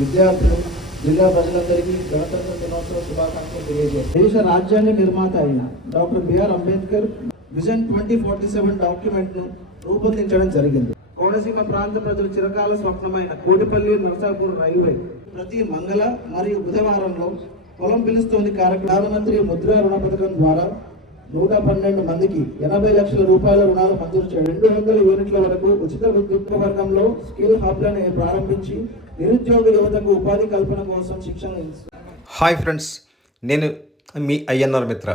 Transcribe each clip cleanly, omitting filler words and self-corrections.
విద్యార్థులు జిల్లా ప్రజలందరికీ గణతంత్ర దినోత్సవ శుభాకాంక్షలు తెలియజేస్తారు. దేశ రాజ్యాంగ నిర్మాత అయిన doctor B R Ambedkar vision 2047 document ను రూపొందించడం జరిగింది. కోనసీమ ప్రాంత ప్రజలు చిరకాల స్వప్నమైన కోటిపల్లి నరసాపూర్ రైల్వే ప్రతి మంగళ మరియు బుధవారంలో పొలం పిలుస్తోంది ప్రధానమంత్రి ముద్రా రుణ పథకం ద్వారా 112 మందికి 80 లక్షల రూపాయల రుణాలు మంజూరు చేయడం, 200 యూనిట్ల వరకు ఉచిత విద్యుత్ వర్గంలో స్కిల్ హబ్లను ప్రారంభించి నిరుద్యోగ యువతకు ఉపాధి కల్పన కోసం శిక్షణ. హాయ్ ఫ్రెండ్స్, నేను మీ ఐఎన్ఆర్ మిత్ర.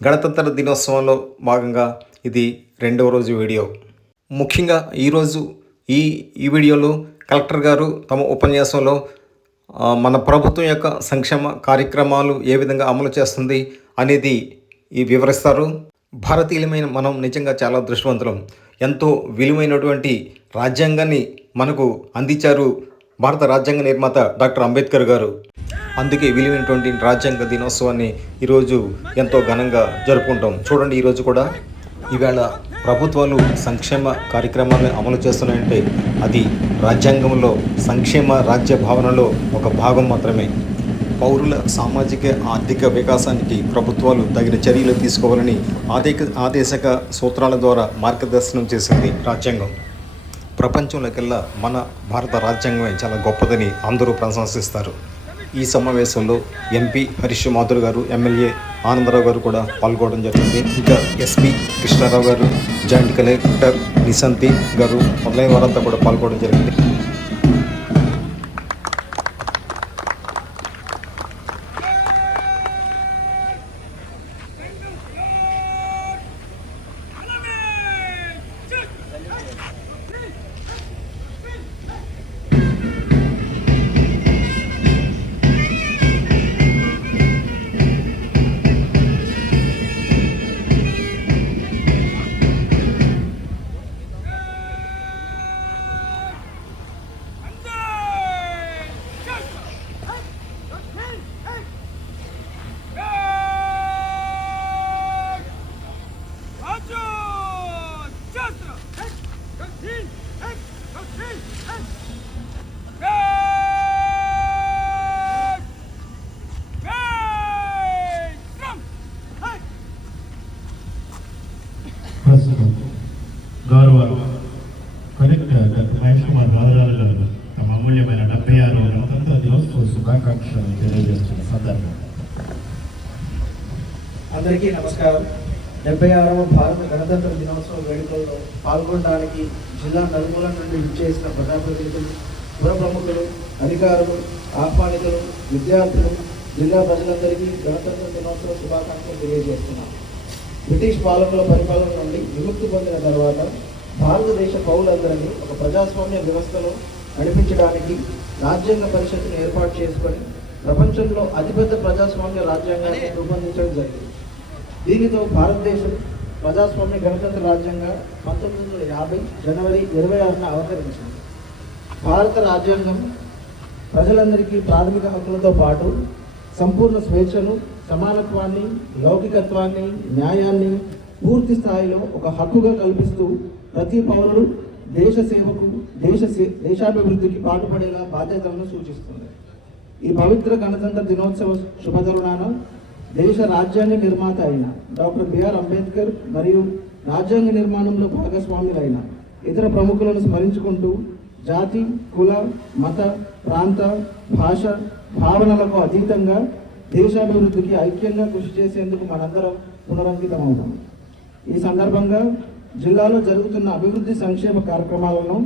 గణతంత్ర దినోత్సవంలో భాగంగా ఇది 2వ రోజు వీడియో. ముఖ్యంగా ఈరోజు ఈ వీడియోలో కలెక్టర్ గారు తమ ఉపన్యాసంలో మన ప్రభుత్వం యొక్క సంక్షేమ కార్యక్రమాలు ఏ విధంగా అమలు చేస్తుంది అనేది వివరిస్తారు. భారతీయులమైన మనం నిజంగా చాలా అదృష్టవంతులం. ఎంతో విలువైనటువంటి రాజ్యాంగాన్ని మనకు అందించారు భారత రాజ్యాంగ నిర్మాత డాక్టర్ అంబేద్కర్ గారు. అందుకే విలువైనటువంటి రాజ్యాంగ దినోత్సవాన్ని ఈరోజు ఎంతో ఘనంగా జరుపుకుంటాం. చూడండి, ఈరోజు కూడా ఈవేళ ప్రభుత్వాలు సంక్షేమ కార్యక్రమాలను అమలు చేస్తున్నాయంటే అది రాజ్యాంగంలో సంక్షేమ రాజ్య భావనలో ఒక భాగం మాత్రమే. పౌరుల సామాజిక ఆర్థిక వికాసానికి ప్రభుత్వాలు తగిన చర్యలు తీసుకోవాలని ఆదేశక సూత్రాల ద్వారా మార్గదర్శనం చేసింది రాజ్యాంగం. ప్రపంచంలోకెల్లా మన భారత రాజ్యాంగమే చాలా గొప్పదని అందరూ ప్రశంసిస్తారు. ఈ సమావేశంలో ఎంపీ హరీష్ మాథుర్ గారు, ఎమ్మెల్యే ఆనందరావు గారు కూడా పాల్గొనడం జరిగింది. ఇంకా ఎస్పీ కృష్ణారావు గారు, జాయింట్ కలెక్టర్ నిశాంతి గారు మొదలైన వారంతా కూడా పాల్గొనడం జరిగింది. గౌరవ కలెక్టర్ డాక్టర్ మహేష్ కుమార్ రాజరాజు గారు తమ అమూల్యమైన 76వ గణతంత్ర దినోత్సవ శుభాకాంక్షలు తెలియజేస్తున్న సందర్భం. అందరికీ నమస్కారం. 76వ భారత గణతంత్ర దినోత్సవ వేడుకల్లో పాల్గొనడానికి జిల్లా నలుమూల నుండి విచ్చేసిన ప్రజాప్రతినిధులు, పుర ప్రముఖులు, అధికారులు, ఆహ్వానితులు, విద్యార్థులు, జిల్లా ప్రజలందరికీ గణతంత్ర దినోత్సవ శుభాకాంక్షలు తెలియజేస్తున్నాం. బ్రిటిష్ పాలకుల పరిపాలన నుండి విముక్తి పొందిన తర్వాత భారతదేశ పౌరులందరినీ ఒక ప్రజాస్వామ్య వ్యవస్థలో నడిపించడానికి రాజ్యాంగ పరిషత్తును ఏర్పాటు చేసుకొని ప్రపంచంలో అతిపెద్ద ప్రజాస్వామ్య రాజ్యాంగాన్ని రూపొందించడం జరిగింది. దీనితో భారతదేశం ప్రజాస్వామ్య గణతంత్ర రాజ్యంగా 1950 జనవరి 26న అవతరించింది. భారత రాజ్యాంగం ప్రజలందరికీ ప్రాథమిక హక్కులతో పాటు సంపూర్ణ స్వేచ్ఛను, సమానత్వాన్ని, లౌకికత్వాన్ని, న్యాయాన్ని పూర్తి స్థాయిలో ఒక హక్కుగా కల్పిస్తూ ప్రతి పౌరుడు దేశ సేవకు, దేశాభివృద్ధికి పాటుపడేలా బాధ్యతలను సూచిస్తుంది. ఈ పవిత్ర గణతంత్ర దినోత్సవ శుభతరుణాన దేశ రాజ్యాంగ నిర్మాత అయిన డాక్టర్ బిఆర్ అంబేద్కర్ మరియు రాజ్యాంగ నిర్మాణంలో భాగస్వాములైన ఇతర ప్రముఖులను స్మరించుకుంటూ జాతి, కుల, మత, ప్రాంత, భాష, భావనలకు అతీతంగా దేశాభివృద్ధికి ఐక్యంగా కృషి చేసేందుకు మనందరం పునరంకితమవుతాం. ఈ సందర్భంగా జిల్లాలో జరుగుతున్న అభివృద్ధి సంక్షేమ కార్యక్రమాలను,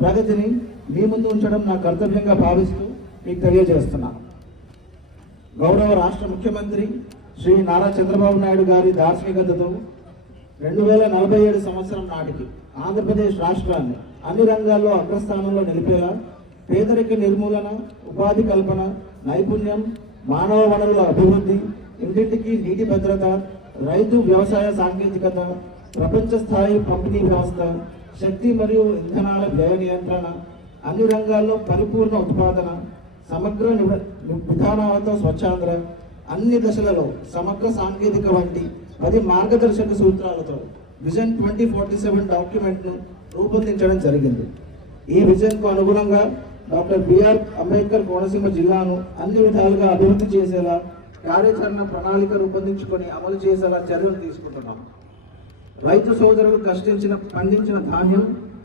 ప్రగతిని మీ ముందు ఉంచడం నా కర్తవ్యంగా భావిస్తూ మీకు తెలియజేస్తున్నాను. గౌరవ రాష్ట్ర ముఖ్యమంత్రి శ్రీ నారా చంద్రబాబు నాయుడు గారి దార్శనికతతో 2047 సంవత్సరం నాటికి ఆంధ్రప్రదేశ్ రాష్ట్రాన్ని అన్ని రంగాల్లో అగ్రస్థానంలో నిలిపేలా పేదరిక నిర్మూలన, ఉపాధి కల్పన, నైపుణ్యం, మానవ వనరుల అభివృద్ధి, ఇంటింటికి నీటి భద్రత, రైతు వ్యవసాయ సాంకేతికత, ప్రపంచ స్థాయి పంపిణీ వ్యవస్థ, శక్తి మరియు ఇంధనాల వ్యయ నియంత్రణ, అన్ని రంగాల్లో పరిపూర్ణ ఉత్పాదన, సమగ్ర విధానాలతో స్వచ్ఛాంధ్ర, అన్ని దశలలో సమగ్ర సాంకేతిక వంటి 10 మార్గదర్శక సూత్రాలతో విజన్ 2047 డాక్యుమెంట్ను రూపొందించడం జరిగింది. ఈ విజన్కు అనుగుణంగా డాక్టర్ బిఆర్ అంబేద్కర్ కోనసీమ జిల్లాను అన్ని విధాలుగా అభివృద్ధి చేసేలా కార్యాచరణ ప్రణాళిక రూపొందించుకొని అమలు చేసేలా చర్యలు తీసుకుంటున్నాం. రైతు సోదరులు పండించిన ధాన్యం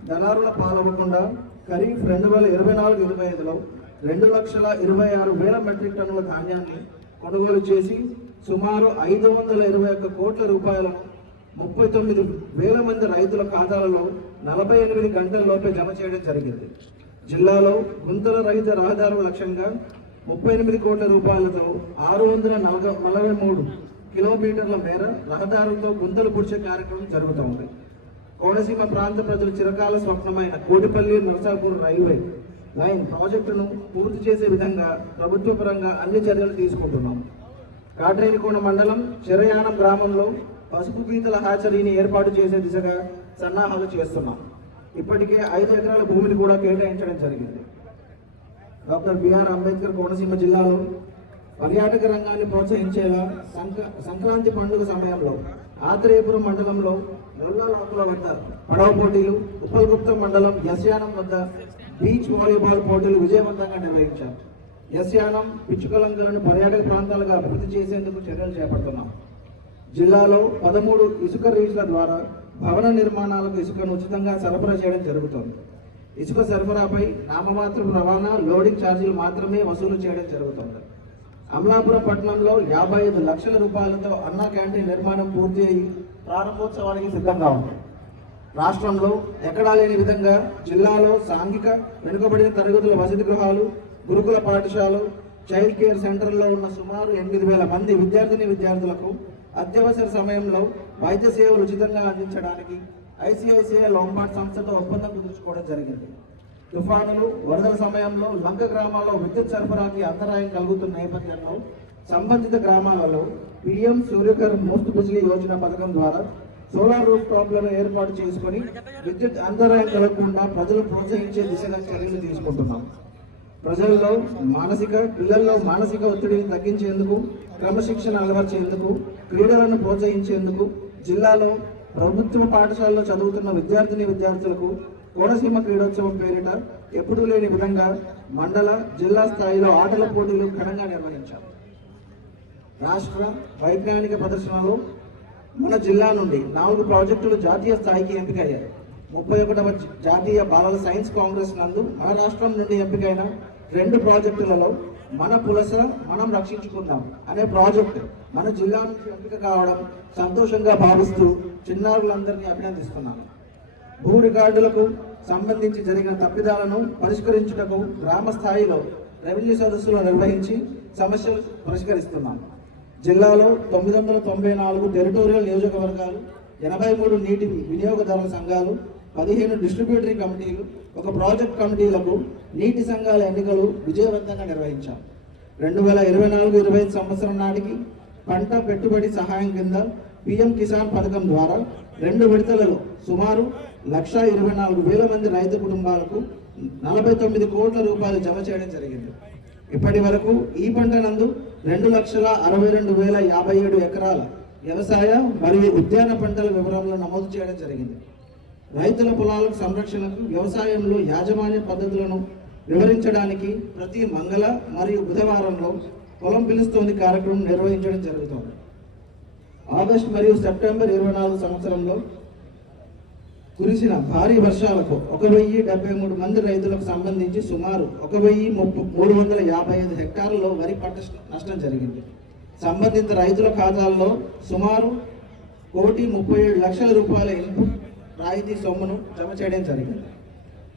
దళారుల పాలవ్వకుండా ఖరీఫ్ 2024-25లో 2,26,000 మెట్రిక్ టన్నుల ధాన్యాన్ని కొనుగోలు చేసి సుమారు 521 కోట్ల రూపాయలను 39,000 మంది రైతుల ఖాతాలలో 48 గంటల్లోపే జమ చేయడం జరిగింది. జిల్లాలో గుంతల రహిత రహదారుల లక్ష్యంగా 38 కోట్ల రూపాయలతో 643 కిలోమీటర్ల మేర రహదారులతో గుంతలు పూడ్చే కార్యక్రమం జరుగుతోంది. కోనసీమ ప్రాంత ప్రజలు చిరకాల స్వప్నమైన కోటిపల్లి నరసాపూర్ రైల్వే లైన్ ప్రాజెక్టును పూర్తి చేసే విధంగా ప్రభుత్వ పరంగా అన్ని చర్యలు తీసుకుంటున్నాం. కాట్రేనికోన మండలం చెరయానం గ్రామంలో పసుపు గీతల హ్యాచరీని ఏర్పాటు చేసే దిశగా సన్నాహాలు చేస్తున్నాం. ఇప్పటికే 5 ఎకరాల భూమిని కూడా కేటాయించడం జరిగింది. డాక్టర్ బిఆర్ అంబేద్కర్ కోనసీమ జిల్లాలో పర్యాటక రంగాన్ని ప్రోత్సహించేలా సంక్రాంతి పండుగ సమయంలో ఆత్రేయపురం మండలంలో నొల్లలాకుల వద్ద పడవ పోటీలు, ఉప్పల్గుప్తం మండలం యస్యానం వద్ద బీచ్ వాలీబాల్ పోటీలు విజయవంతంగా నిర్వహించారు. యస్యానం, పిచ్చుకలంకలను పర్యాటక ప్రాంతాలుగా అభివృద్ధి చేసేందుకు చర్యలు చేపడుతున్నాం. జిల్లాలో 13 ఇసుక రీచ్ల ద్వారా భవన నిర్మాణాలకు ఇసుకను ఉచితంగా సరఫరా చేయడం జరుగుతోంది. ఇసుక సరఫరాపై నామమాత్రం రవాణా, లోడింగ్ ఛార్జీలు మాత్రమే వసూలు చేయడం జరుగుతుంది. అమలాపురం పట్టణంలో 55 లక్షల రూపాయలతో అన్నా క్యాంటీన్ నిర్మాణం పూర్తి అయి ప్రారంభోత్సవానికి సిద్ధంగా ఉంది. రాష్ట్రంలో ఎక్కడా లేని విధంగా జిల్లాలో సాంఘిక వెనుకబడిన తరగతుల వసతి గృహాలు, గురుకుల పాఠశాలలు, చైల్డ్ కేర్ సెంటర్లో ఉన్న సుమారు 8,000 మంది విద్యార్థులకు అత్యవసర సమయంలో వైద్య సేవలు ఉచితంగా అందించడానికి ఐసిఐసిఐ లోంబార్డ్ సంస్థతో ఒప్పందం కుదుర్చుకోవడం జరిగింది. తుఫానులు, వరదల సమయంలో లంక గ్రామాల్లో విద్యుత్ సరఫరాకి అంతరాయం కలుగుతున్న నేపథ్యంలో సంబంధిత గ్రామాలలో పిఎం సూర్యకర్ ముఫ్త్ బిజ్లీ యోజన పథకం ద్వారా సోలార్ రూఫ్ టాప్లను ఏర్పాటు చేసుకుని విద్యుత్ అంతరాయం కలగకుండా ప్రజలు ప్రోత్సహించే దిశగా చర్యలు తీసుకుంటున్నాం. పిల్లల్లో మానసిక ఒత్తిడిని తగ్గించేందుకు, క్రమశిక్షణ అలవర్చేందుకు, క్రీడలను ప్రోత్సహించేందుకు జిల్లాలో ప్రభుత్వ పాఠశాలలో చదువుతున్న విద్యార్థులకు కోనసీమ క్రీడోత్సవం పేరిట ఎప్పుడూ లేని విధంగా మండల, జిల్లా స్థాయిలో ఆటల పోటీలు ఘనంగా నిర్వహించారు. రాష్ట్ర వైజ్ఞానిక ప్రదర్శనలో మన జిల్లా నుండి 4 ప్రాజెక్టులు జాతీయ స్థాయికి ఎంపికయ్యాయి. 31వ జాతీయ బాలల సైన్స్ కాంగ్రెస్ నందు మన రాష్ట్రం నుండి ఎంపికైన 2 ప్రాజెక్టులలో మన పులస మనం రక్షించుకుందాం అనే ప్రాజెక్టు మన జిల్లా నుంచి ఎంపిక కావడం సంతోషంగా భావిస్తూ చిన్నారులందరినీ అభినందిస్తున్నాను. భూ రికార్డులకు సంబంధించి జరిగిన తప్పిదాలను పరిష్కరించుటకు గ్రామ స్థాయిలో రెవెన్యూ సదస్సులు నిర్వహించి సమస్యలు పరిష్కరిస్తున్నాం. జిల్లాలో 994 టెరిటోరియల్ నియోజకవర్గాలు, 83 నీటి వినియోగదారుల సంఘాలు, 15 డిస్ట్రిబ్యూటరీ కమిటీలు, 1 ప్రాజెక్ట్ కమిటీలకు నీటి సంఘాల ఎన్నికలు విజయవంతంగా నిర్వహించాం. 2024-25 సంవత్సరం నాటికి పంట పెట్టుబడి సహాయం కింద పిఎం కిసాన్ పథకం ద్వారా 2 విడతలలో సుమారు 1,24,000 మంది రైతు కుటుంబాలకు 49 కోట్ల రూపాయలు జమ చేయడం జరిగింది. ఇప్పటి వరకు ఈ పంట నందు 2,62,057 ఎకరాల వ్యవసాయ మరియు ఉద్యాన పంటల వివరాలను నమోదు చేయడం జరిగింది. రైతుల పొలాల సంరక్షణకు, వ్యవసాయంలో యాజమాన్య పద్ధతులను వివరించడానికి ప్రతి మంగళ మరియు బుధవారంలో పొలం పిలుస్తోంది కార్యక్రమం నిర్వహించడం జరుగుతోంది. ఆగస్టు మరియు సెప్టెంబర్ 24 సంవత్సరంలో కురిసిన భారీ వర్షాలకు 1,073 మంది రైతులకు సంబంధించి సుమారు 1,355 హెక్టార్లలో వరి పంట నష్టం జరిగింది. సంబంధిత రైతుల ఖాతాల్లో సుమారు 1,37,00,000 రూపాయల ఇన్పుట్ రాయితీ సొమ్మును జమ చేయడం జరిగింది.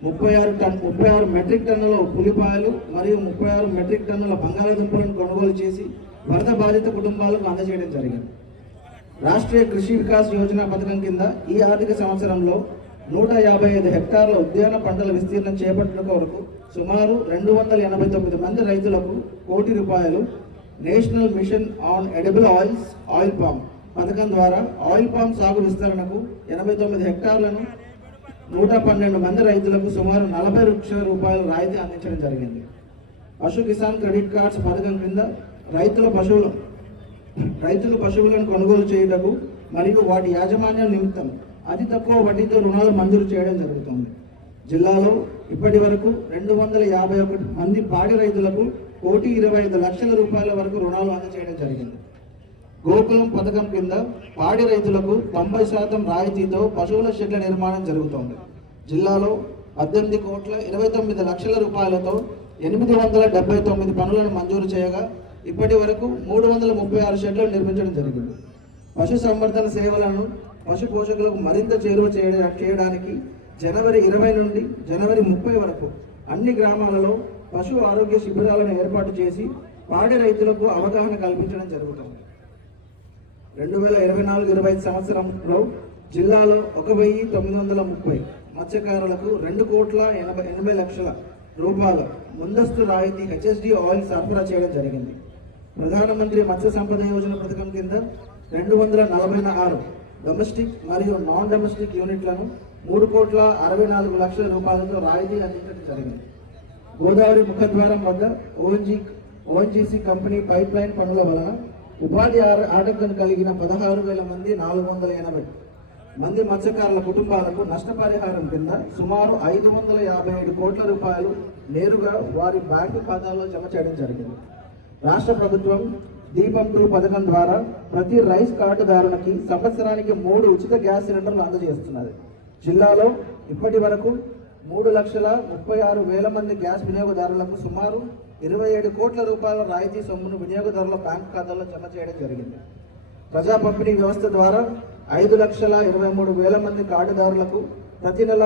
36 మెట్రిక్ టన్నుల పులిపాయలు మరియు 36 మెట్రిక్ టన్నుల బంగాళాదుంపలను కొనుగోలు చేసి వరద బాధిత కుటుంబాలకు అందజేయడం జరిగింది. రాష్ట్రీయ కృషి వికాస్ యోజన పథకం కింద ఈ ఆర్థిక సంవత్సరంలో 155 హెక్టార్ల ఉద్యాన పంటల విస్తీర్ణం చేపట్టడం కొరకు సుమారు 289 మంది రైతులకు ₹1 కోటి national mission on edible oils oil palm పథకం ద్వారా ఆయిల్ పామ్ సాగు విస్తరణకు 89 హెక్టార్లను 112 మంది రైతులకు సుమారు ₹40 లక్షల రాయితీ అందించడం జరిగింది. పశు కిసాన్ క్రెడిట్ కార్డ్స్ పథకం కింద రైతులు పశువులను కొనుగోలు చేయుటకు మరియు వాటి యాజమాన్యం నిమిత్తం అతి తక్కువ వడ్డీతో రుణాలు మంజూరు చేయడం జరుగుతుంది. జిల్లాలో ఇప్పటి వరకు 251 మంది పాడి రైతులకు 1,25,00,000 రూపాయల వరకు రుణాలు అందజేయడం జరిగింది. గోకులం పథకం కింద పాడి రైతులకు 90% రాయితీతో పశువుల షెడ్ల నిర్మాణం జరుగుతోంది. జిల్లాలో 18,29,00,000 రూపాయలతో 879 పనులను మంజూరు చేయగా ఇప్పటి వరకు 336 షెడ్లను నిర్మించడం జరిగింది. పశు సంవర్ధన సేవలను పశు పోషకులకు మరింత చేరువ చేయడానికి జనవరి 20 నుండి జనవరి 30 వరకు అన్ని గ్రామాలలో పశు ఆరోగ్య శిబిరాలను ఏర్పాటు చేసి పాడి రైతులకు అవగాహన కల్పించడం జరుగుతుంది. 2024-25 సంవత్సరంలో జిల్లాలో 1,930 మత్స్యకారులకు 2,80,00,000 రూపాయల ముందస్తు రాయితీ హెచ్ఎస్డి ఆయిల్ సరఫరా చేయడం జరిగింది. ప్రధానమంత్రి మత్స్య సంపద యోజన పథకం కింద 246 డొమెస్టిక్ మరియు నాన్ డొమెస్టిక్ యూనిట్లను 3,64,00,000 రూపాయలతో రాయితీ అందించడం జరిగింది. గోదావరి ముఖద్వారం వద్ద ఓఎన్జీసీ కంపెనీ పైప్ లైన్ పనుల వలన ఉపాధి ఆటంకం కలిగిన 16,480 మంది మత్స్యకారుల కుటుంబాలకు నష్టపరిహారం కింద సుమారు 557 కోట్ల రూపాయలు నేరుగా వారి బ్యాంకు ఖాతాల్లో జమ చేయడం జరిగింది. రాష్ట్ర ప్రభుత్వం దీపం 2 పథకం ద్వారా ప్రతి రైస్ కార్డుదారునికి సంవత్సరానికి 3 ఉచిత గ్యాస్ సిలిండర్లు అందజేస్తున్నది. జిల్లాలో ఇప్పటి వరకు 3,36,000 మంది గ్యాస్ వినియోగదారులకు సుమారు 27 కోట్ల రూపాయల రాయితీ సొమ్మును వినియోగదారుల బ్యాంకు ఖాతాల్లో జమ చేయడం జరిగింది. ప్రజా పంపిణీ వ్యవస్థ ద్వారా 5,23,000 మంది కార్డుదారులకు ప్రతి నెల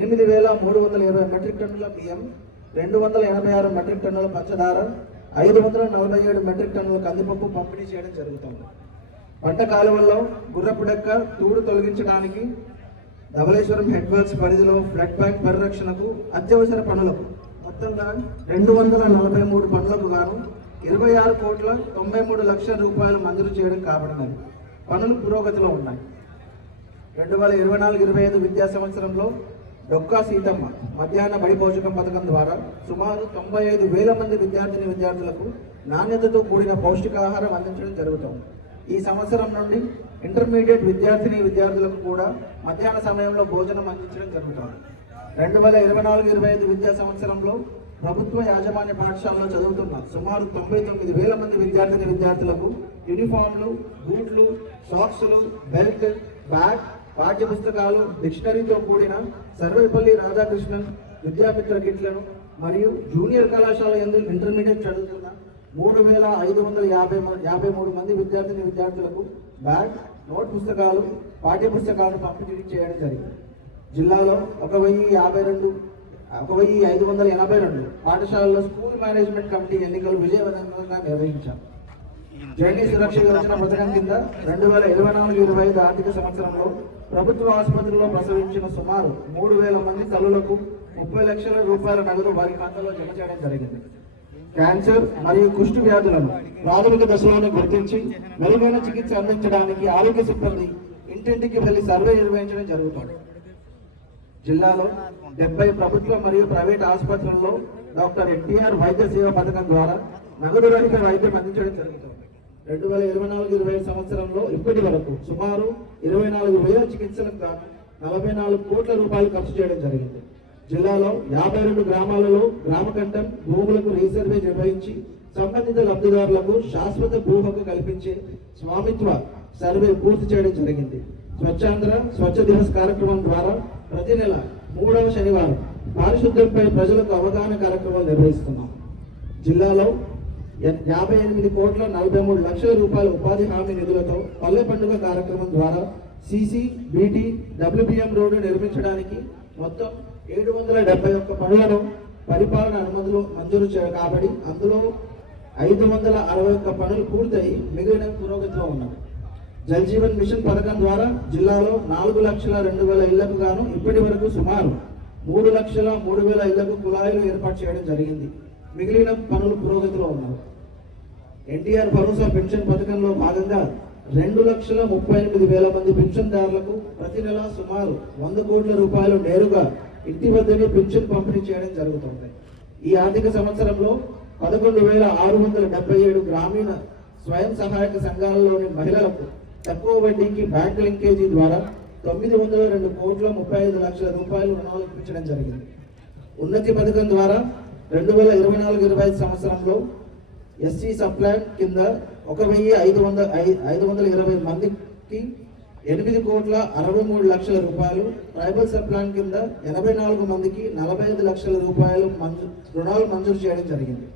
8,320 మెట్రిక్ టన్నుల బియ్యం, 286 మెట్రిక్ టన్నుల పంచదార, 547 మెట్రిక్ టన్నుల కందిపప్పు పంపిణీ చేయడం జరుగుతుంది. పంట కాలువల్లో గుర్రపుడెక్క తూడు తొలగించడానికి ధవళేశ్వరం హెడ్ వర్క్స్ పరిధిలో ఫ్లడ్ బ్యాంక్ పరిరక్షణకు అత్యవసర పనులకు మొత్తంగా 243 పనులకు గాను 26,93,00,000 రూపాయలు మంజూరు చేయడం కాబడినది. పనులు పురోగతిలో ఉన్నాయి. 2024-25 విద్యా సంవత్సరంలో డొక్కా సీతమ్మ మధ్యాహ్న బడి పోషకం పథకం ద్వారా సుమారు 95,000 మంది విద్యార్థులకు నాణ్యతతో కూడిన పౌష్టికాహారం అందించడం జరుగుతుంది. ఈ సంవత్సరం నుండి ఇంటర్మీడియట్ విద్యార్థులకు కూడా మధ్యాహ్న సమయంలో భోజనం అందించడం జరుగుతుంది. 2024-25 విద్యా సంవత్సరంలో ప్రభుత్వ యాజమాన్య పాఠశాలలో చదువుతున్న సుమారు 99,000 మంది విద్యార్థులకు యూనిఫామ్లు, బూట్లు, సాక్స్లు, బెల్ట్, బ్యాగ్, పాఠ్య పుస్తకాలు, డిక్షనరీతో కూడిన సర్వేపల్లి రాధాకృష్ణన్ విద్యామిత్ర కిట్లను మరియు జూనియర్ కళాశాల యందు ఇంటర్మీడియట్ చదువుతున్న 3,553 మంది విద్యార్థులకు బ్యాగ్, నోట్ పుస్తకాలు, పాఠ్య పుస్తకాలను పంపిణీ చేయడం జరిగింది. జిల్లాలో 1,582 పాఠశాలల్లో స్కూల్ మేనేజ్మెంట్ కమిటీ ఎన్నికలు విజయవంతంగా నిర్వహించారు. జర్నీ సురక్ష యోజన పథకం కింద 2024-25 ఆర్థిక సంవత్సరంలో ప్రభుత్వ ఆసుపత్రుల్లో ప్రసవించిన సుమారు 3,000 మంది తల్లులకు 30 లక్షల రూపాయల నగదు వారి ఖాతాలో జమ చేయడం జరిగింది. క్యాన్సర్ మరియు కుష్టు వ్యాధులను ప్రాథమిక దశలోనే గుర్తించి మెరుగైన చికిత్స అందించడానికి ఆరోగ్య సిబ్బంది ఇంటింటికి వెళ్లి సర్వే నిర్వహించడం జరుగుతుంది. జిల్లాలో 70 ప్రభుత్వ మరియు ప్రైవేట్ ఆసుపత్రుల్లో డాక్టర్ ఎన్టీఆర్ వైద్య సేవ పథకం ద్వారా నగదు రహిత వైద్యం అందించడం జరుగుతుంది. 2024-25 సంవత్సరంలో ఇప్పటి వరకు సుమారు 24,000 చికిత్సలకు గాను 44 కోట్ల రూపాయలు ఖర్చు చేయడం జరిగింది. జిల్లాలో 52 గ్రామాలలో గ్రామ కంఠం భూములకు రీసర్వే నిర్వహించి సంబంధిత లబ్ధిదారులకు శాశ్వత భూ హక్కు కల్పించే స్వామిత్వ సర్వే పూర్తి చేయడం జరిగింది. స్వచ్ఛాంధ్ర స్వచ్ఛ దివస్ కార్యక్రమం ద్వారా ప్రతి నెల 3వ శనివారం పారిశుద్ధ్యంపై ప్రజలకు అవగాహన కార్యక్రమాలు నిర్వహిస్తున్నాం. జిల్లాలో 58,43,00,000 రూపాయల ఉపాధి హామీ నిధులతో పల్లె పండుగ కార్యక్రమం ద్వారా సిసి, బీటీ, WBM రోడ్డు నిర్మించడానికి మొత్తం 771 పనులను పరిపాలన అనుమతులు మంజూరు కాబడి అందులో 561 పనులు పూర్తయి మిగిలిన పురోగతిలో ఉన్నాయి. జల్ జీవన్ మిషన్ పథకం ద్వారా జిల్లాలో 4,02,000 ఇళ్లకు గాను ఇప్పటి వరకు సుమారు 3,03,000 ఇళ్లకు కుళాయిలు ఏర్పాటు చేయడం జరిగింది. మిగిలిన పనులు పురోగతిలో ఉన్నాయి. ఎన్టీఆర్ భరోసా పెన్షన్ పథకంలో భాగంగా 2,38,000 మంది పెన్షన్దారులకు ప్రతి నెల సుమారు 100 కోట్ల రూపాయలు నేరుగా ఇంటి వద్దనే పెన్షన్ పంపిణీ చేయడం జరుగుతుంది. ఈ ఆర్థిక సంవత్సరంలో 11,677 గ్రామీణ స్వయం సహాయక సంఘాలలోని మహిళలకు తక్కువ వడ్డీకి బ్యాంక్ లింకేజీ ద్వారా 902,35,00,000 రుణాలు ఇప్పించడం జరిగింది. ఉన్నతి పథకం ద్వారా 2024-25 సంవత్సరంలో ఎస్సీ సప్లాన్ కింద 1,520 మందికి 8,63,00,000 రూపాయలు, ట్రైబల్ సప్లాన్ కింద 84 మందికి 45 లక్షల రూపాయలు రుణాలు మంజూరు చేయడం జరిగింది.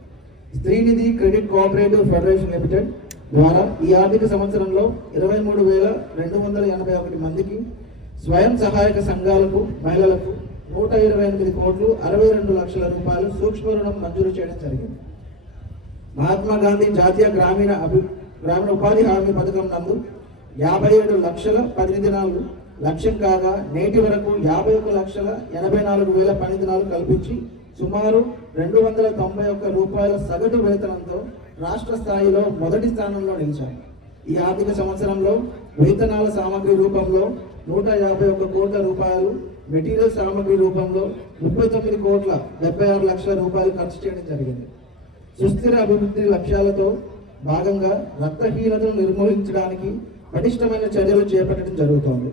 Stree Nidhi credit cooperative federation limited ద్వారా ఈ ఆర్థిక సంవత్సరంలో 23,281 మందికి, స్వయం సహాయక సంఘాలకు మహిళలకు 128,62 లక్షల రూపాయలు సూక్ష్మ రుణం మంజూరు చేయడం జరిగింది. మహాత్మా గాంధీ జాతీయ గ్రామీణ ఉపాధి హామీ పథకం నందు 57 లక్షల పని దినాలు లక్ష్యం కాగా నేటి వరకు 51,84,000 పని దినాలు కల్పించి సుమారు 291 రూపాయల సగటు వేతనంతో రాష్ట్ర స్థాయిలో మొదటి స్థానంలో నిలిచారు. ఈ ఆర్థిక సంవత్సరంలో వేతనాల సామగ్రి రూపంలో 151 కోట్ల రూపాయలు, మెటీరియల్ సామగ్రి రూపంలో 39,76 లక్షల రూపాయలు ఖర్చు చేయడం జరిగింది. సుస్థిర అభివృద్ధి లక్ష్యాలతో భాగంగా రక్తహీనతను నిర్మూలించడానికి పటిష్టమైన చర్యలు చేపట్టడం జరుగుతోంది.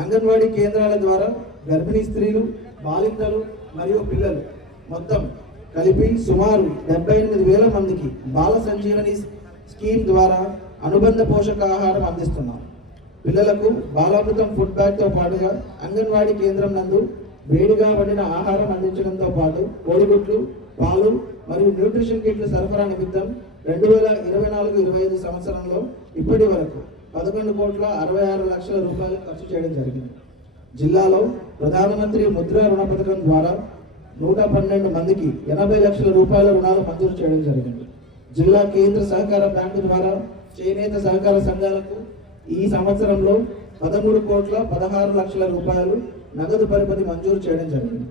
అంగన్వాడీ కేంద్రాల ద్వారా గర్భిణీ స్త్రీలు, బాలింతలు మరియు పిల్లలు మొత్తం కలిపి సుమారు 78,000 మందికి బాల సంజీవని స్కీమ్ ద్వారా అనుబంధ పోషకాహారం అందిస్తున్నాం. పిల్లలకు బాలామృతం ఫుడ్ బ్యాగ్తో పాటుగా అంగన్వాడీ కేంద్రం నందు వేడిగా వండిన ఆహారం అందించడంతో పాటు కోడిగుడ్లు, పాలు మరియు న్యూట్రిషన్ కిట్లు సరఫరా నిమిత్తం 2024-25 సంవత్సరంలో ఇప్పటి వరకు 11,66 లక్షల రూపాయలు ఖర్చు చేయడం జరిగింది. జిల్లాలో ప్రధానమంత్రి ముద్రా రుణ పథకం ద్వారా 112 మందికి 80 లక్షల రూపాయల రుణాలు మంజూరు చేయడం జరిగింది. జిల్లా కేంద్ర సహకార బ్యాంకు ద్వారా చేనేత సహకార సంఘాలకు ఈ సంవత్సరంలో 13,16 లక్షల రూపాయలు నగదు పరిపతి మంజూరు చేయడం జరిగింది.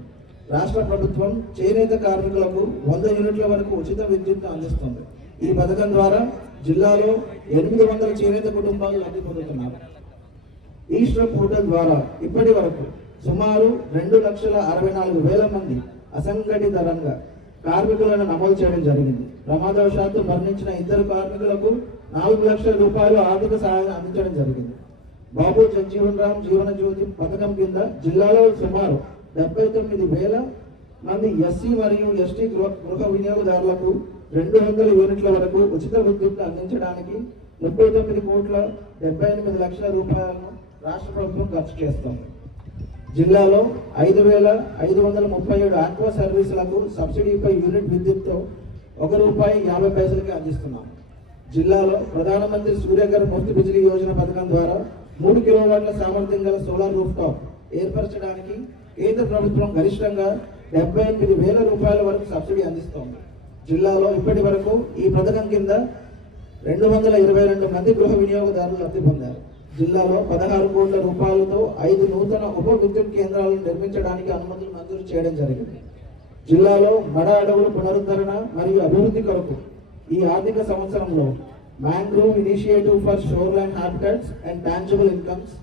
రాష్ట్ర ప్రభుత్వం చేనేత కార్మికులకు 100 యూనిట్ల వరకు ఉచిత విద్యుత్ను అందిస్తుంది. ఈ పథకం ద్వారా జిల్లాలో 800 చేనేత కుటుంబాలు లబ్ధి పొందుతున్నారు. ఈస్టర్ పోర్టల్ ద్వారా ఇప్పటి వరకు సుమారు 2,64,000 మంది అసంఘటిత రంగ కార్మికులను నమోదు చేయడం జరిగింది. ప్రమాదవశాత్తు మరణించిన ఇద్దరు కార్మికులకు 4 లక్షల రూపాయలు ఆర్థిక సహాయం అందించడం జరిగింది. బాబు జగ్జీవన్ రామ్ జీవన జ్యోతి పథకం కింద జిల్లాలో సుమారు 79,000 మంది ఎస్సీ మరియు ఎస్టీ గృహ వినియోగదారులకు 200 యూనిట్ల వరకు ఉచిత విద్యుత్ అందించడానికి 39,78 లక్షల రూపాయలను రాష్ట్ర ప్రభుత్వం ఖర్చు చేస్తోంది. జిల్లాలో 5,537 ఆక్వా సర్వీసులకు సబ్సిడీపై యూనిట్ విద్యుత్తో ₹1.50 అందిస్తున్నాం. జిల్లాలో ప్రధానమంత్రి సూర్యఘర్ ముఫ్త్ బిజిలీ యోజన పథకం ద్వారా 3 కిలోవాట్ల సామర్థ్యం గల సోలార్ రూఫ్ టాప్ ఏర్పరచడానికి కేంద్ర ప్రభుత్వం గరిష్టంగా 78,000 రూపాయల వరకు సబ్సిడీ అందిస్తోంది. జిల్లాలో ఇప్పటి వరకు ఈ పథకం కింద 222 మంది గృహ వినియోగదారులు లబ్ధి పొందారు. జిల్లాలో 16 కోట్ల రూపాయలతో 5 నూతన ఉప విద్యుత్ కేంద్రాలను నిర్మించడానికి అనుమతులు మంజూరు చేయడం జరిగింది. జిల్లాలో మడ అడవుల పునరుద్ధరణ మరియు అభివృద్ధి కొరకు ఈ ఆర్థిక సంవత్సరంలో mangrove initiative for shoreline habitats and tangible incomes,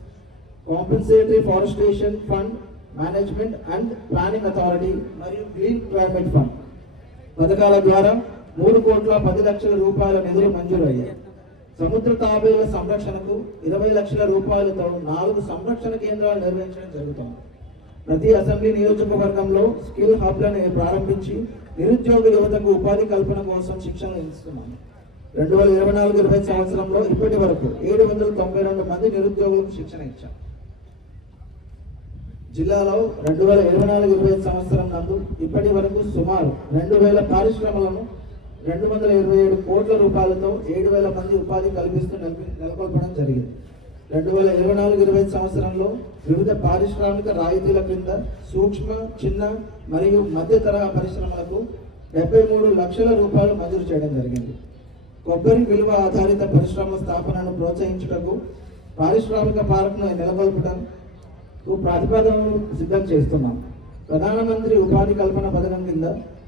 compensatory afforestation fund management and planning authority మరియు గ్రీన్ క్లైమేట్ ఫండ్ పథకాల ద్వారా 3,10 లక్షల రూపాయల నిధులు మంజూరు అయ్యాయి. సముద్ర తాబేళ్ల సంరక్షణకు 20 లక్షల రూపాయలతో 4 సంరక్షణ కేంద్రాలు నిర్వహించడం జరుగుతుంది. ప్రతి అసెంబ్లీ నియోజకవర్గంలో స్కిల్ హబ్లను ప్రారంభించి నిరుద్యోగ యువతకు ఉపాధి కల్పన కోసం శిక్షణ ఇస్తున్నాము. 2024-25 సంవత్సరంలో ఇప్పటి వరకు 792 మంది నిరుద్యోగులకు శిక్షణ ఇచ్చాం. జిల్లాలో 2024-25 సంవత్సరం నందు ఇప్పటి వరకు సుమారు 2,000 పారిశ్రమలను 227 కోట్ల రూపాయలతో 7,000 మంది ఉపాధి కల్పిస్తూ నెలకొల్పడం జరిగింది. 2024-25 సంవత్సరంలో వివిధ పారిశ్రామిక రాయితీల క్రింద సూక్ష్మ, చిన్న మరియు మధ్య తరహా పరిశ్రమలకు 73 లక్షల రూపాయలు మంజూరు చేయడం జరిగింది. కొబ్బరి విలువ ఆధారిత పరిశ్రమల స్థాపనను ప్రోత్సహించుటకు పారిశ్రామిక పార్క్ను నెలకొల్పటకు ప్రతిపాదనలు సిద్ధం చేస్తున్నాం. ప్రధానమంత్రి ఉపాధి కల్పన పథకం కింద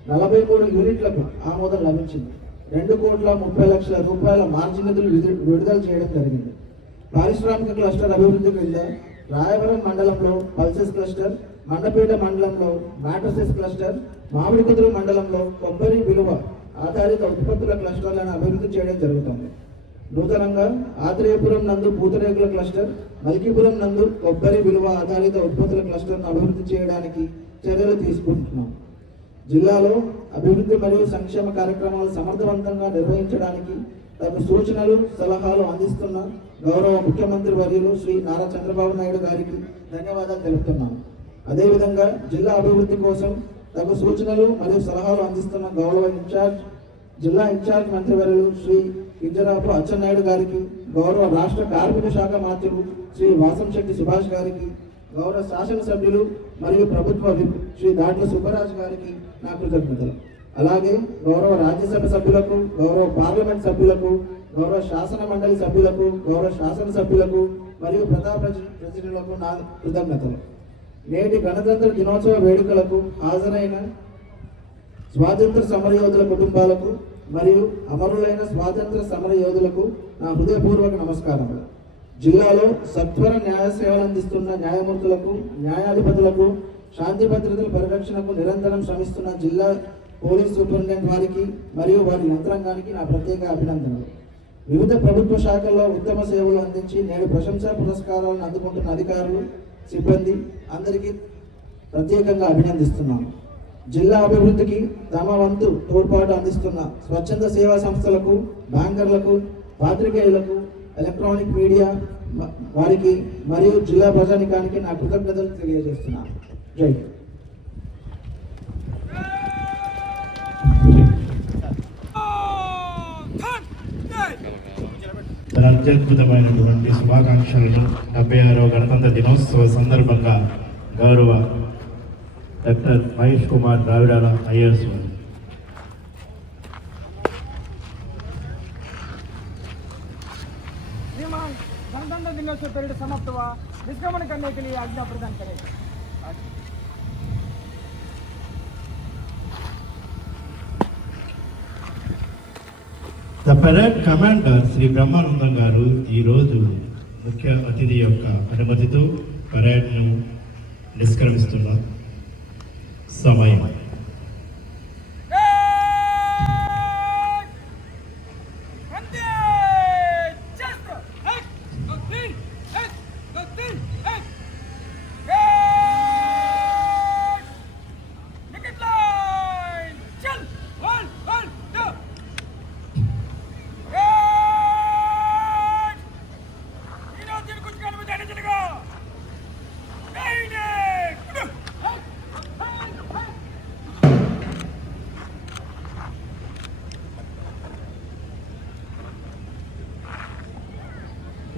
43 యూనిట్లకు ఆమోదం లభించింది. 2,30 లక్షల రూపాయల మార్జిన్ నిధులు విడుదల చేయడం జరిగింది. పారిశ్రామిక క్లస్టర్ అభివృద్ధి కింద రాయవరం మండలంలో పల్సెస్ క్లస్టర్, మండపేట మండలంలో మ్యాట్రసెస్ క్లస్టర్, మామిడికుదురు మండలంలో కొబ్బరి విలువ ఆధారిత ఉత్పత్తుల క్లస్టర్లను అభివృద్ధి చేయడం జరుగుతుంది. నూతనంగా ఆత్రేయపురం నందు పూతరేకుల క్లస్టర్, మల్కీపురం నందు కొబ్బరి విలువ ఆధారిత ఉత్పత్తుల క్లస్టర్ను అభివృద్ధి చేయడానికి చర్యలు తీసుకుంటున్నాం. జిల్లాలో అభివృద్ధి మరియు సంక్షేమ కార్యక్రమాలు సమర్థవంతంగా నిర్వహించడానికి తగు సూచనలు సలహాలు అందిస్తున్న గౌరవ ముఖ్యమంత్రి వర్యులు శ్రీ నారా చంద్రబాబు నాయుడు గారికి ధన్యవాదాలు తెలుపుతున్నాను. అదేవిధంగా జిల్లా అభివృద్ధి కోసం తగు సూచనలు మరియు సలహాలు అందిస్తున్న గౌరవ జిల్లా ఇన్ఛార్జ్ మంత్రివర్యులు శ్రీ కింజరాపు అచ్చెన్నాయుడు గారికి, గౌరవ రాష్ట్ర కార్మిక శాఖ మంత్రులు శ్రీ వాసంశెట్టి సుభాష్ గారికి, గౌరవ శాసనసభ్యులు మరియు ప్రభుత్వ విప్ శ్రీ దాట్ల సుబ్బరాజు గారికి నా కృతజ్ఞతలు. అలాగే గౌరవ రాజ్యసభ సభ్యులకు, గౌరవ పార్లమెంట్ సభ్యులకు, గౌరవ శాసన మండలి సభ్యులకు, గౌరవ శాసనసభ్యులకు మరియు ప్రజలకు నా కృతజ్ఞతలు. నేటి గణతంత్ర దినోత్సవ వేడుకలకు హాజరైన స్వాతంత్ర సమరయోధుల కుటుంబాలకు మరియు అమరులైన స్వాతంత్ర సమరయోధులకు నా హృదయపూర్వక నమస్కారములు. జిల్లాలో సత్వర న్యాయ సేవలు అందిస్తున్న న్యాయమూర్తులకు, న్యాయాధిపతులకు, శాంతి భద్రతల పరిరక్షణకు నిరంతరం శ్రమిస్తున్న జిల్లా పోలీస్ సూపరింటెండెంట్ వారికి మరియు వారి యంత్రాంగానికి నా ప్రత్యేక అభినందనలు. వివిధ ప్రభుత్వ శాఖల్లో ఉత్తమ సేవలు అందించి నేడు ప్రశంసా పురస్కారాలను అందుకుంటున్న అధికారులు, సిబ్బంది అందరికీ ప్రత్యేకంగా అభినందిస్తున్నాను. జిల్లా అభివృద్ధికి తమ వంతు తోడ్పాటు అందిస్తున్న స్వచ్ఛంద సేవా సంస్థలకు, బ్యాంకర్లకు, పాత్రికేయులకు, ఎలక్ట్రానిక్ మీడియా వారికి మరియు జిల్లా ప్రజానికానికి నా కృతజ్ఞతలు తెలియజేస్తున్నాను. జై అత్యద్భుతమైనటువంటి శుభాకాంక్షలను 76వ గణతంత్ర దినోత్సవ సందర్భంగా గౌరవ డాక్టర్ మహేష్ కుమార్ ద్రావిడాల ఐఏఎస్ गणतंत्र दिनोत्सव परेड समाप्त हुआ। निष्क्रमण करने के लिए आज्ञा प्रदान करें। The parade commander Shri Brahmanandam గారు ఈరోజు ముఖ్య అతిథి యొక్క అనుమతితో పరేడ్ను నిష్క్రమిస్తున్న సమయం.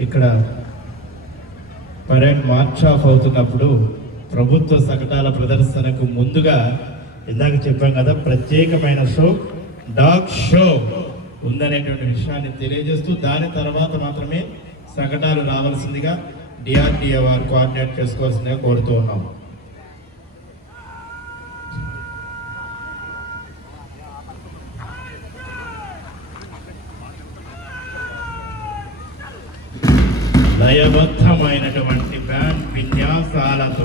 ఇక్కడ పరేడ్ మార్చ్ ఆఫ్ అవుతున్నప్పుడు ప్రభుత్వ శకటాల ప్రదర్శనకు ముందుగా ఇందాక చెప్పాం కదా, ప్రత్యేకమైన షో డాగ్ షో ఉందనేటువంటి విషయాన్ని తెలియజేస్తూ దాని తర్వాత మాత్రమే శకటాలు రావాల్సిందిగా డిఆర్డిఏ వారు కోఆర్డినేట్ చేసుకోవాల్సిందిగా కోరుతూ ఉన్నాం. లయబద్ధమైనటువంటి బ్యాండ్ విన్యాసాలతో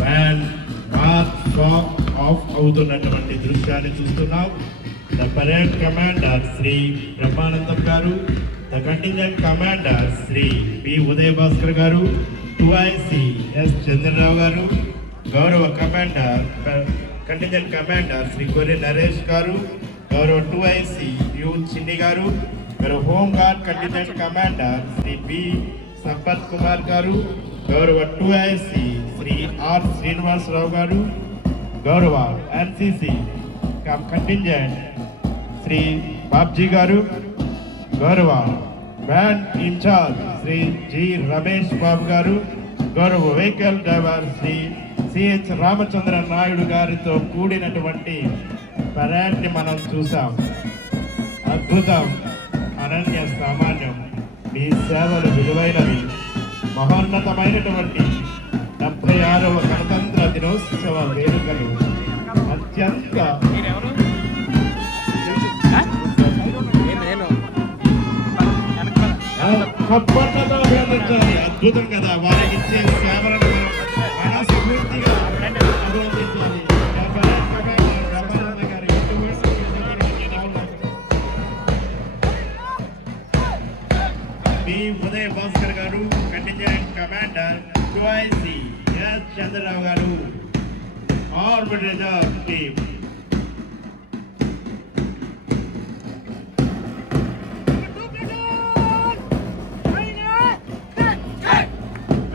బ్యాండ్ మార్చ్ ఆఫ్ అవుతున్నటువంటి దృశ్యాన్ని చూస్తున్నాం. The parade commander Shri Brahmanandam గారు, the contingent commander Shri P Uday Bhaskar గారు, 2IC ఎస్ చంద్రరావు గారు, గౌరవ కంటింజెంట్ కమాండర్ శ్రీ గొర్రె నరేష్ గారు, గౌరవ 2IC యు చిన్ని గారు, గౌరవ home guard contingent commander Shri B Sampath Kumar గారు, గౌరవ 2IC శ్రీ ఆర్ శ్రీనివాసరావు గారు, గౌరవ NCC కంటింజెంట్ శ్రీ బాబ్జీ గారు, గౌరవ band incharge Shri G Ramesh Babu గారు, గౌరవ vehicle driver Shri CH Ramachandra Naidu గారితో కూడినటువంటి పరేడ్ని మనం చూసాం. అద్భుతం, అనన్య సామాన్యం. మీ సేవలు విలువైనవి. మహోన్నతమైనటువంటి 76వ గణతంత్ర దినోత్సవ వేడుకలు అత్యంత కప్పట్లతో అభినందించాలి. అద్భుతం కదా, వారికి ఇచ్చే సేవలను మనస్ఫూర్తిగా అభినందించాలి. ఉదయ్ భాస్కర్ గారు contingent commander 2IC S Chandrarao గారు armed reserve team.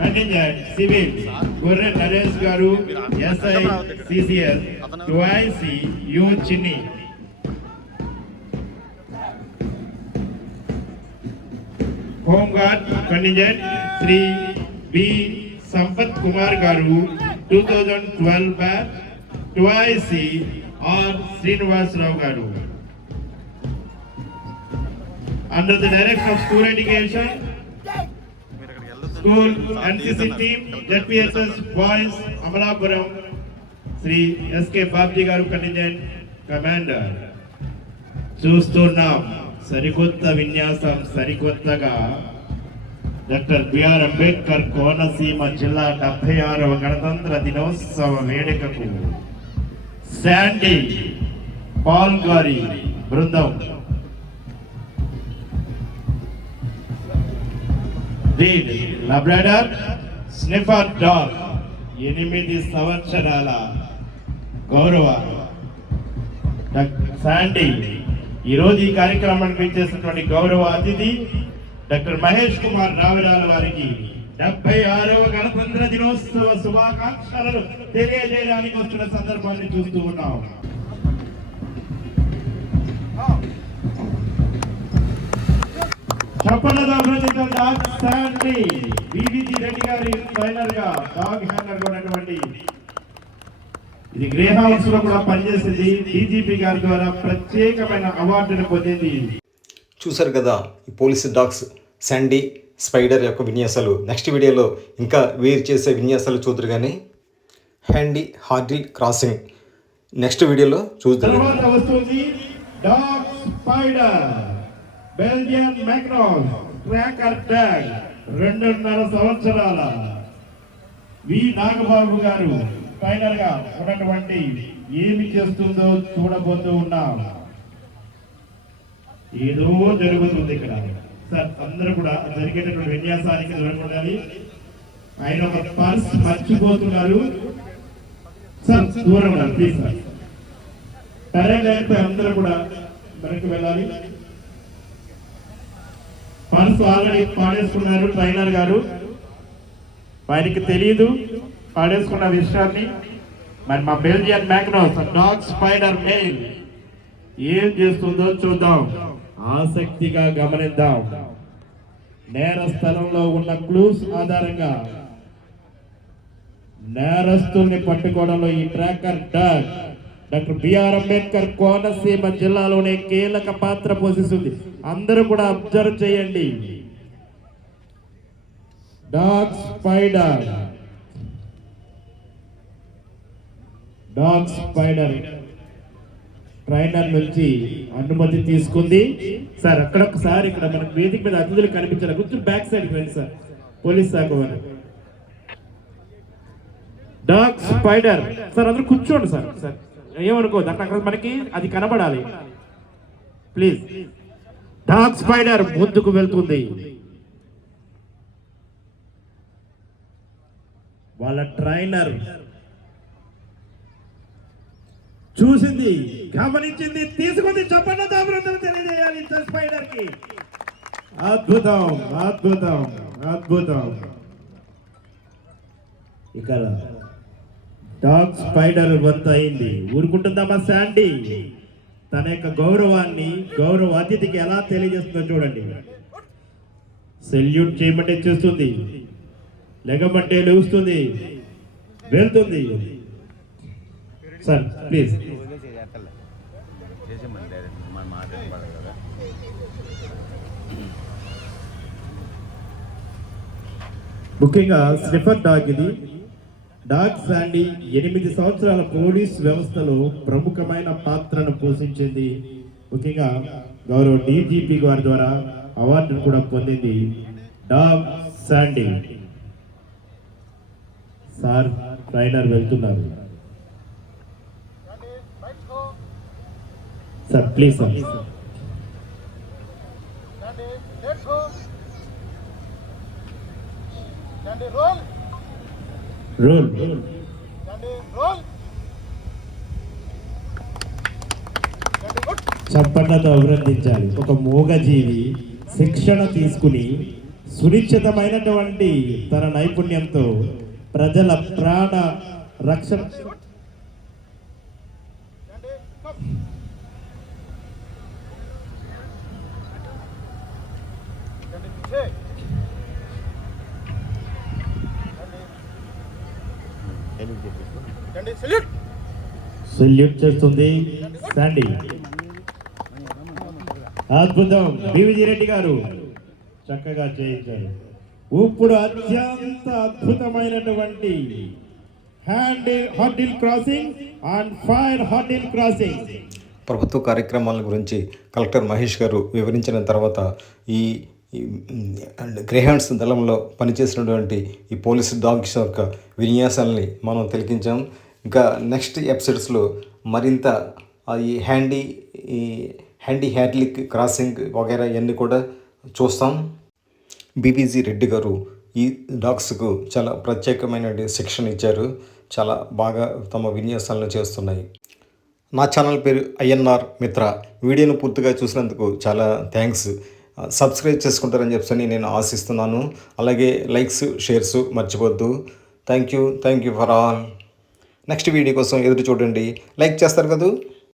Contingent civil Gorre Naresh గారు SI CCS 2IC U Chinni. Home guard contingent Shri B Sampath Kumar గారు 2012 బ్యాచ్ 2IC ఆర్ శ్రీనివాసరావు గారు. Under the direction of school education, school NCC team, ZPSS boys Amalapuram, Sri SK Babji garu contingent commander. చూస్తున్నాం సరికొత్త విన్యాసం సరికొత్తగా doctor B R Ambedkar Konaseema జిల్లా 76వ గణతంత్ర దినోత్సవ వేడుకకు శాండీ పాల్ గారి బృందం రీడ్ లబ్రాడర్ స్నిఫర్ డాగ్ 8 సంవత్సరాల గౌరవ శాండీ. ఈరోజు ఈ కార్యక్రమానికి చేసినటువంటి గౌరవ అతిథి డాక్టర్ మహేష్ కుమార్ రావిరాల వారికి 76వ గణతంత్ర దినోత్సవ శుభాకాంక్షలను తెలియజేయడానికి వస్తున్న సందర్భాన్ని చూస్తూ ఉన్నాం. చప్పలతో డాగ్ శాండీ వివిజి రెడ్డి గారి ఫైనల్ గా డాగ్ హ్యాండర్ ఉన్నటువంటి ఇది గ్రే హౌస్ లో కూడా పనిచేసింది. డీజీపీ గారి ద్వారా ప్రత్యేకమైన అవార్డును పొందింది. చూసారు కదా ఈ పోలీస్ డాగ్స్ శాండీ స్పైడర్ యొక్క విన్యాసాలు. నెక్స్ట్ వీడియోలో ఇంకా వేరు చేసే విన్యాసాలు చూద్దరు కానీ హ్యాండీ హార్డిల్ క్రాసింగ్ నెక్స్ట్ వీడియోలో చూద్దరు. తర్వాత వస్తుంది డాగ్ స్పైడర్ బెల్జియన్ మ్యాక్నాస్ ట్రాకర్ డాగ్ 2.5 సంవత్సరాల వి నాగబాబు గారు ఫైనల్ గా ఉన్నటువంటి ఏమి చేస్తుందో చూడబోతూ ఉన్నాం. ఏదో జరుగుతుంది ఇక్కడ. సార్ అందరూ కూడా జరిగేటటువంటి విన్యాసానికి దూరంగా ఉండాలి. ఆయన ఒక పర్స్ మర్చిపోతున్నారు. సార్ దూరం ఉండాలి ప్లీజ్ సార్. టైం అయితే అందరూ కూడా వెనక్కి వెళ్ళాలి. పర్స్ ఆల్రెడీ పాడేసుకున్నారు ట్రైనర్ గారు. ఆయనకి తెలియదు పాడేసుకున్న విషయాన్ని. మరి మా బెల్జియన్ మ్యాక్నాస్ డాగ్ స్పైడర్ మేల్ ఏం చేస్తుందో చూద్దాం, ఆసక్తిగా గమనిద్దాం. నేర స్థలంలో ఉన్న క్లూస్ ఆధారంగా నేరస్తుల్ని పట్టుకోవడంలో ఈ tracker dog doctor B R Ambedkar Konaseema జిల్లాలోనే కీలక పాత్ర పోషిస్తుంది. అందరూ కూడా అబ్జర్వ్ చేయండి. డాగ్ స్పైడర్ ట్రైనర్ నుంచి అనుమతి తీసుకుంది. సార్ అక్కడ ఒకసారి ఇక్కడ మనకు వేదిక మీద అతిథులు కనిపించారు. కొంచెం బ్యాక్ సైడ్ రండి సార్. పోలీస్ శాఖ వారు డాగ్ స్పైడర్ సార్ అందరూ కూర్చోండి సార్. సార్ ఏమనుకోదు అక్కడ మనకి అది కనబడాలి ప్లీజ్. డాగ్ స్పైడర్ ముందుకు వెళ్తుంది. వాళ్ళ ట్రైనర్ చూసింది, గమనించింది, తీసుకుంది. చెప్పండి దాబృతం తెలియజేయాలి స్పైడర్ కి. అద్భుతం అద్భుతం అద్భుతం. ఇక్కడ డాగ్ స్పైడర్ వంత అయింది. ఊరుకుంటుందమ్మా శాండీ. తన యొక్క గౌరవాన్ని గౌరవ అతిథికి ఎలా తెలియజేస్తుందో చూడండి. సెల్యూట్ చేయమంటే చేస్తుంది, లెగమంటే లేస్తుంది, వెళ్తుంది. Sir please. ముఖ్యంగా స్నిఫర్ డాగ్ ఇది. డాగ్ శాండీ 8 సంవత్సరాల పోలీస్ వ్యవస్థలో ప్రముఖమైన పాత్రను పోషించింది. ముఖ్యంగా గౌరవ డీజీపీ గారి ద్వారా అవార్డును కూడా పొందింది డాగ్ శాండీ. సార్ ట్రైనర్ వెళ్తున్నారు సార్ ప్లీజ్ సార్. రూల్ చప్పట్లతో అభినందించాలి. ఒక మూగజీవి శిక్షణ తీసుకుని సునిశ్చితమైనటువంటి తన నైపుణ్యంతో ప్రజల ప్రాణ రక్షణ సెల్యూట్ చేస్తుంది శాండీ. అద్భుతం. బివిజి రెడ్డి గారు చక్కగా చేయించారు. ఇప్పుడు అత్యంత అద్భుతమైనటువంటి hurdle crossing and fire hurdle crossing. ప్రభుత్వ కార్యక్రమాల గురించి కలెక్టర్ మహేష్ గారు వివరించిన తర్వాత ఈ గ్రేహాండ్స్ దళంలో పనిచేసినటువంటి ఈ పోలీసు డాగ్స్ యొక్క విన్యాసాలని మనం తిలకించాం. ఇంకా నెక్స్ట్ ఎపిసోడ్స్లో మరింత ఈ హ్యాండీ హ్యాడ్లిక్ క్రాసింగ్ వగైరా ఇవన్నీ కూడా చూస్తాం. బీబీజీ రెడ్డి గారు ఈ డాగ్స్కు చాలా ప్రత్యేకమైన శిక్షణ ఇచ్చారు. చాలా బాగా తమ విన్యాసాలను చేస్తున్నాయి. నా ఛానల్ పేరు ఐఎన్ఆర్ మిత్ర. వీడియోను పూర్తిగా చూసినందుకు చాలా థ్యాంక్స్. సబ్స్క్రైబ్ చేసుకుంటారని చెప్పని నేను ఆశిస్తున్నాను. అలాగే లైక్స్ షేర్స్ మర్చిపోద్దు. Thank you for all. Next video కోసం ఎదురు చూడండి. లైక్ చేస్తారు కదా.